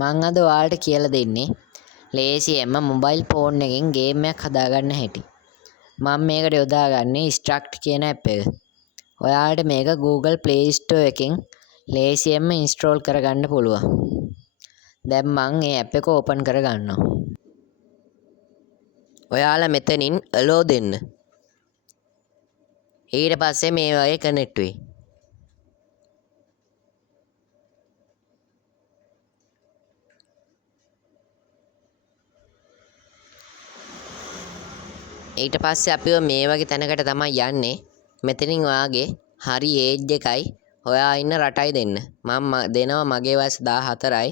මං අද ඔයාලට කියලා දෙන්නේ ලේසියෙන්ම මොබයිල් ෆෝන් එකෙන් ගේම් එකක් හදාගන්න හැටි. මම මේකට යොදාගන්නේ Struct කියන ඇප් එක. ඔයාලට මේක Google Play Store එකෙන් ලේසියෙන්ම ඉන්ස්ටෝල් කරගන්න පුළුවන්. දැන් මං මේ ඇප් එක ඕපන් කරගන්නවා. ඔයාලා මෙතනින් allow දෙන්න. ඊට පස්සේ මේ වගේ කනෙක්ට් වෙයි. ඊට පස්සේ අපිව මේ වගේ තැනකට තමයි යන්නේ. මෙතනින් ඔයාගේ හරි ඒජ් එකයි ඔයා ඉන්න රටයි දෙන්න. මම දෙනවා මගේ වයස 14යි.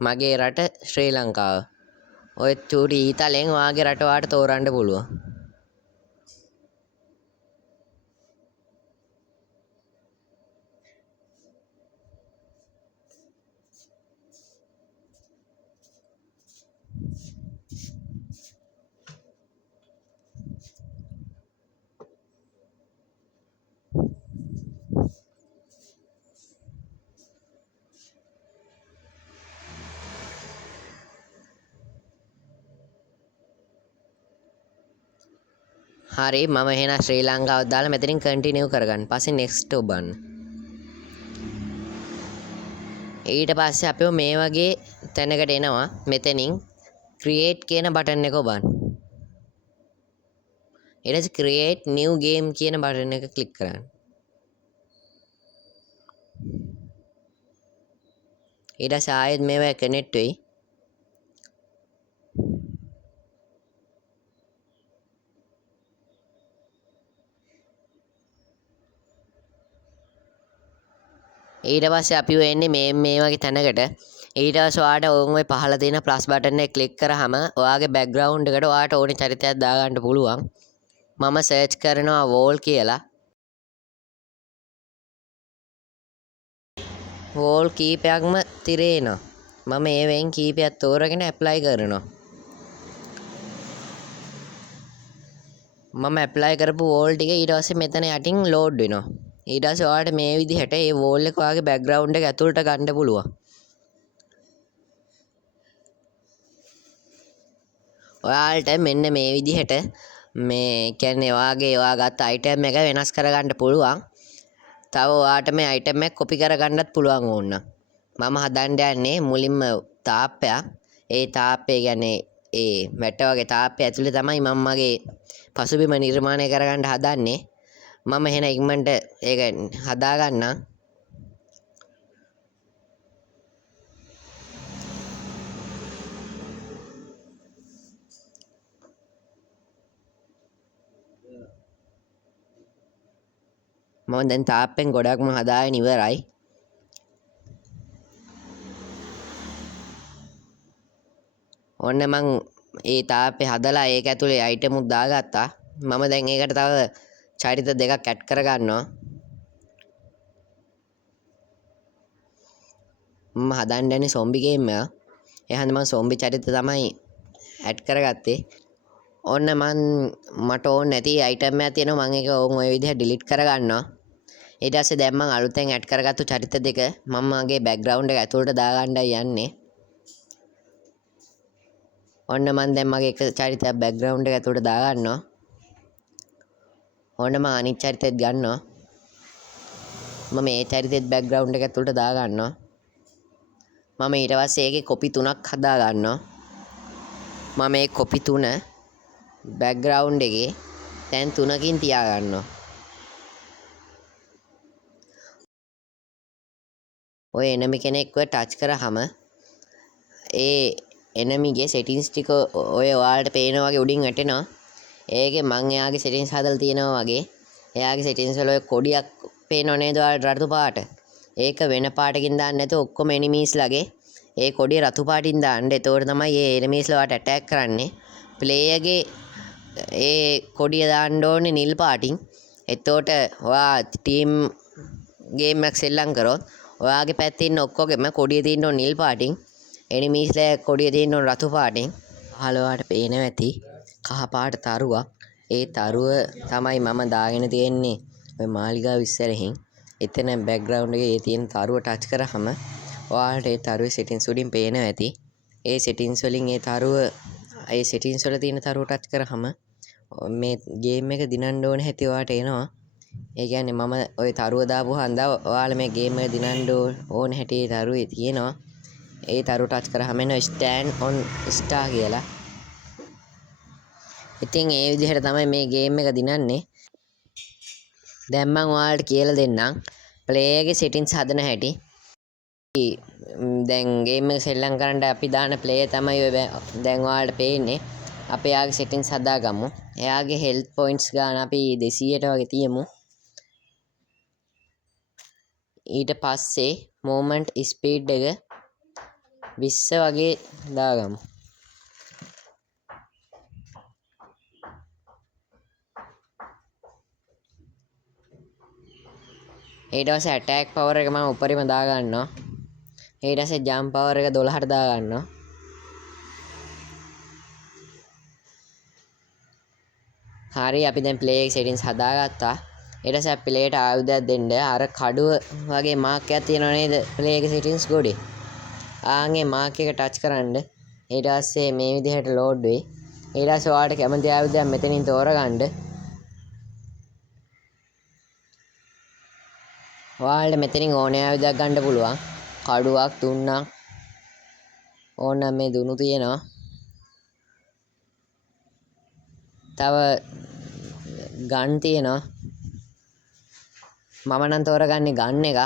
මගේ රට ශ්‍රී ලංකාව. ඔය චූටි ඊතලෙන් ඔයාගේ රට ඔයාට තෝරන්න පුළුවන්. හරි මම එහෙනම් ශ්‍රී ලංකාව දාලා මෙතනින් කන්ටිනියු කරගන්න. පස්සේ next ඔබන්න. ඊට පස්සේ අපිව මේ වගේ තැනකට එනවා. මෙතනින් create කියන බටන් එක ඔබන්න. ඊට පස්සේ create new game කියන බටන් එක ක්ලික් කරන්න. ඊට පස්සේ ආයෙත් මේවා කනෙක්ට් වෙයි. ඊට පස්සේ අපි වෙන්නේ මේ වගේ තැනකට. ඊට පස්සේ ඔයාට ඔය පහළ තියෙන ප්ලස් බටන් එක ක්ලික් කරාම ඔයාගේ බෑග්ග්‍රවුන්ඩ් එකට ඔයාට ඕනේ චරිතයක් දාගන්න පුළුවන්. මම සර්ච් කරනවා වෝල් කියලා. වෝල් කීපයක්ම තිරේ එනවා. මම ඒවෙන් කීපයක් තෝරගෙන ඇප්ලයි කරනවා. මම ඇප්ලයි කරපු වෝල් ටික ඊට පස්සේ මෙතන යටින් ලෝඩ් වෙනවා. ඊට පස්සේ ඔයාලට මේ විදිහට මේ වෝල් එක ඔයාගේ බෑග්ග්‍රවුන්ඩ් එක ඇතුළට ගන්න පුළුවන්. ඔයාලට මෙන්න මේ විදිහට මේ කියන්නේ ඔයා ගත්ත අයිටම් එක වෙනස් කරගන්න පුළුවන්. තව ඔයාට මේ අයිටම් එක කොපි කරගන්නත් පුළුවන් ඕන නම්. මම හදන්න යන්නේ මුලින්ම තාප්පයක්. ඒ තාප්පේ කියන්නේ ඒ මැට වගේ තාප්පය ඇතුලේ තමයි මම මගේ පසුබිම නිර්මාණය කරගන්න හදන්නේ. මම එහෙනම් ඉක්මනට ඒක හදා ගන්නම්. මම දැන් තාප්පෙන් ගොඩක්ම හදාගෙන ඉවරයි. ඔන්න මං ඒ තාප්පේ හදලා ඒක ඇතුලේ අයිටම් උත් දාගත්තා. මම දැන් ඒකට තව චරිත දෙකක් ඇඩ් කරගන්නවා. මම හදන්න යන්නේ සොම්බි ගේම් එක. එහෙනම් මම සොම්බි චරිත තමයි ඇඩ් කරගත්තේ. ඔන්න මට ඕන නැති අයිටම් එකක් තියෙනවා. මම ඒක ඔය විදිහට ඩිලීට් කරගන්නවා. ඊට පස්සේ දැන් මම අලුතෙන් ඇඩ් කරගත්තු චරිත දෙක මම මගේ බෑග්ග්‍රවුන්ඩ් එක ඇතුළට දාගන්නයි යන්නේ. ඔන්න මම දැන් මගේ එක චරිතයක් බෑග්ග්‍රවුන්ඩ් එක ඇතුළට දාගන්නවා. ඔන්න මම අනිත් චරිතෙත් ගන්නවා. මම මේ චරිතෙත් බෑග්ග්‍රවුන්ඩ් එක ඇතුළට දාගන්නවා. මම ඊට පස්සේ ඒකේ කොපි 3ක් හදා ගන්නවා. මම මේ කොපි 3 බෑග්ග්‍රවුන්ඩ් එකේ තැන් 3කින් තියා ගන්නවා. ඔය එනමි කෙනෙක්ව ටච් කරාම ඒ එනමිගේ සෙටින්ස් ටික ඔය ඔයාලට පේනා වගේ උඩින් වැටෙනවා. ඒකේ මං එයාගේ සෙටින්ස් හදලා තියෙනවා වගේ. එයාගේ සෙටින්ස් වල ඔය කොඩියක් පේනව නේද ඔයාලට රතු පාට. ඒක වෙන පාටකින් දාන්න නැතුව ඔක්කොම එනිමීස් ලගේ ඒ කොඩිය රතු පාටින් දාන්න. එතකොට තමයි මේ එනිමීස් ලවට ඇටැක් කරන්නේ. ප්ලේයර්ගේ ඒ කොඩිය දාන්න ඕනේ නිල් පාටින්. එතකොට ඔයා ටීම් ගේම් එකක් සෙල්ලම් කරොත් ඔයාගේ පැත්තේ ඉන්න ඔක්කොගෙම කොඩිය තියෙන්න ඕනේ නිල් පාටින්. එනිමීස්ලා කොඩිය තියෙන්න ඕනේ රතු පාටින්. අහලවාට පේනවා ඇති කහ පාට තරුවක්. ඒ තරුව තමයි මම දාගෙන තියෙන්නේ ඔය මාලිගාව ඉස්සරහින්. එතන බෑග්ග්‍රවුන්ඩ් එකේ තියෙන තරුව ටච් කරාම ඔයාලට ඒ තරුවේ settings උඩින් පේනවා ඇති. ඒ settings වලින් ඒ තරුව ඒ settings වල තියෙන තරුව ටච් කරාම මේ ගේම් එක දිනන්න ඕන හැටි ඔයාලට එනවා. ඒ කියන්නේ මම ওই තරුව දාපු හන්දා ඔයාලා මේ ගේම් එක දිනන්න ඕන හැටි ඒ තරුවේ තියෙනවා. ඒ තරුව ටච් කරාම එනවා stand on star කියලා. ඉතින් ඒ විදිහට තමයි මේ ගේම් එක දිනන්නේ. දැන් මම ඔයාලට කියලා දෙන්නම් play එකේ settings හදන හැටි. දැන් ගේම් එක සෙල්ලම් කරන්න අපි දාන play තමයි ඔය දැන් ඔයාලට පේන්නේ. අපි යාගේ settings හදාගමු. එයාගේ health points ගාන අපි 200ට වගේ තියමු. ඊට පස්සේ movement speed එක 20 වගේ දාගමු. ඊට පස්සේ attack power එක මම උඩරිම දා ගන්නවා. ඊට පස්සේ jump power එක 12ට දා ගන්නවා. හරි අපි දැන් play එක settings හදාගත්තා. ඊට පස්සේ අපි play ට ආයුධයක් දෙන්න. අර කඩුව වගේ mark එකක් තියෙනව නේද play එක settings ගොඩේ. ආන්ගේ mark එක touch කරන්න. ඊට පස්සේ මේ විදිහට load වෙයි. ඊට පස්සේ ඔයාලට කැමති ආයුධයක් මෙතනින් තෝරගන්න. ඔයාලට මෙතනින් ඕනේ ආයුධයක් ගන්න පුළුවන්. කඩුවක් තුන්නක් ඕනනම් මේ දුනු තියෙනවා. තව ගන් තියෙනවා. මම නම් තෝරගන්නේ ගන් එක.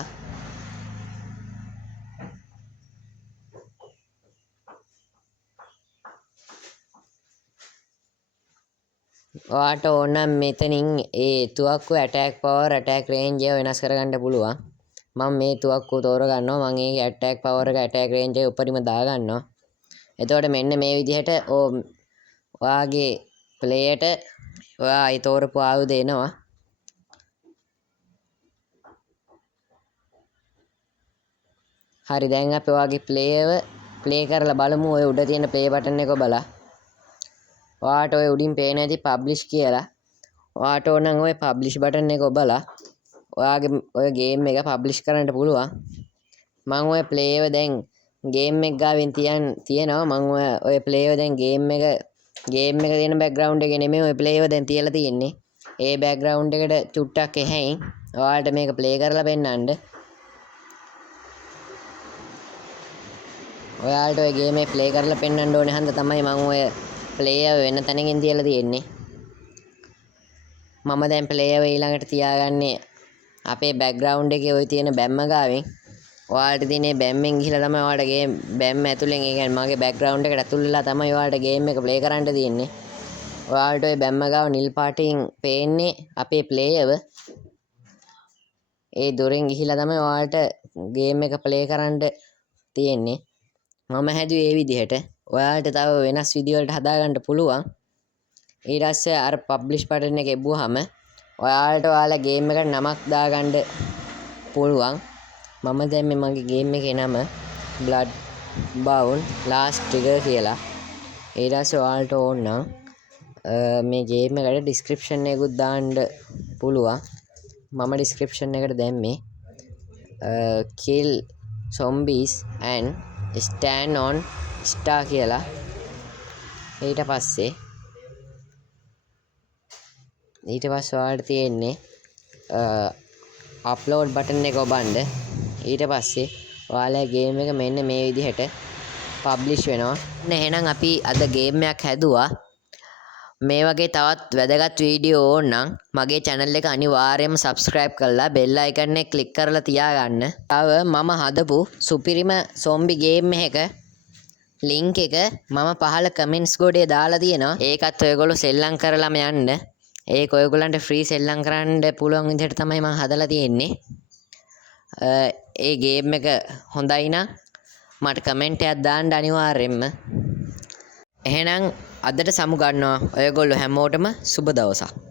ඔයාට ඕනම් මෙතනින් ඒ තුවක්කුව attack power attack range එක වෙනස් කරගන්න පුළුවන්. මම මේ තුවක්කුව තෝරගන්නවා. මම ඒකේ attack power එක attack range එක උඩරිම දාගන්නවා. එතකොට මෙන්න මේ විදිහට ඔයාගේ ප්ලේයට ඔයා ඒ තෝරපු ආයුධ එනවා. හරි දැන් අපි ඔයාගේ ප්ලේ කරලා බලමු. ඔය උඩ තියෙන ප්ලේ බටන් එක ඔබලා. ඔයාට ඔය උඩින් පේන ඇති පබ්ලිෂ් කියලා. ඔයාට ඕනම් ඔය පබ්ලිෂ් බටන් එක ඔබලා ඔයාගේ ඔය ගේම් එක පබ්ලිෂ් කරන්න පුළුවන්. මම ඔය ප්ලේ එක දැන් ගේම් එක ගාවින් තියෙනවා. මම ඔය ප්ලේ එක දැන් ගේම් එක තියෙන බෑග්ග්‍රවුන්ඩ් එකේ නෙමෙයි ඔය ප්ලේ එක දැන් තියලා තියෙන්නේ. ඒ බෑග්ග්‍රවුන්ඩ් එකට චුට්ටක් එහැයින් ඔයාලට මේක ප්ලේ කරලා පෙන්නන්න. ඔයාලට ඔය ගේම් එක ප්ලේ කරලා පෙන්නන්න ඕනේ හන්ද තමයි මම ඔය ප්ලේ එක වෙන තැනකින් තියලා තියෙන්නේ. මම දැන් ප්ලේ එක ඊළඟට තියාගන්නේ අපේ බෑග්ග්‍රවුන්ඩ් එකේ ওই තියෙන බැම්ම ගාවින්. ඔයාලට තියෙන බැම්මෙන් ගිහලා තමයි ඔයාලට ගේම් බැම්ම ඇතුලෙන් ඒ කියන්නේ මගේ බෑග්ග්‍රවුන්ඩ් එකට ඇතුල් වෙලා තමයි ඔයාලට ගේම් එක ප්ලේ කරන්න තියෙන්නේ. ඔයාලට ওই බැම්ම ගාව නිල් පාටින් පේන්නේ අපේ ප්ලේ එක. ඒ දොරෙන් ගිහිලා තමයි ඔයාලට ගේම් එක ප්ලේ කරන්න තියෙන්නේ. මම හැදුවේ ඒ විදිහට. ඔයාලට තව වෙනස් විදිහවලට හදාගන්න පුළුවන්. ඊට පස්සේ අර පබ්ලිෂ් බටන් එක එබුවාම ඔයාලට ඔයාලා ගේම් එකට නමක් දාගන්න පුළුවන්. මම දැන් මේ මගේ ගේම් එකේ නම Blood Bound Last Trigger කියලා. ඊට පස්සේ ඔයාලට ඕන නම් මේ ගේම් එකට ඩිස්ක්‍රිප්ෂන් එකකුත් දාන්න පුළුවන්. මම ඩිස්ක්‍රිප්ෂන් එකට දැම්මේ kill zombies and stand on star කියලා. ඊට පස්සේ ඔයාලට තියෙන්නේ අප්ලෝඩ් බටන් එක ඔබන්න. ඊට පස්සේ ඔයාලා ගේම් එක මෙන්න මේ විදිහට පබ්ලිෂ් වෙනවා. එහෙනම් අපි අද ගේම් එකක් හැදුවා. මේ වගේ තවත් වැදගත් වීඩියෝ ඕන නම් මගේ channel එක අනිවාර්යයෙන්ම subscribe කරලා bell icon එක click කරලා තියාගන්න. තව මම හදපු සුපිරිම zombie game එකක link එක මම පහල comments ගොඩේ දාලා තියෙනවා. ඒකත් ඔයගොල්ලෝ සෙල්ලම් කරලාම යන්න. ඒක ඔයගොල්ලන්ට ෆ්‍රී සෙල්ලම් කරන්න පුළුවන් විදිහට තමයි මම හදලා තියෙන්නේ. ඒ ගේම් එක හොඳයි නම් මට කමෙන්ට් එකක් දාන්න අනිවාර්යෙන්ම. එහෙනම් අදට සමු ගන්නවා. ඔයගොල්ලෝ හැමෝටම සුබ දවසක්.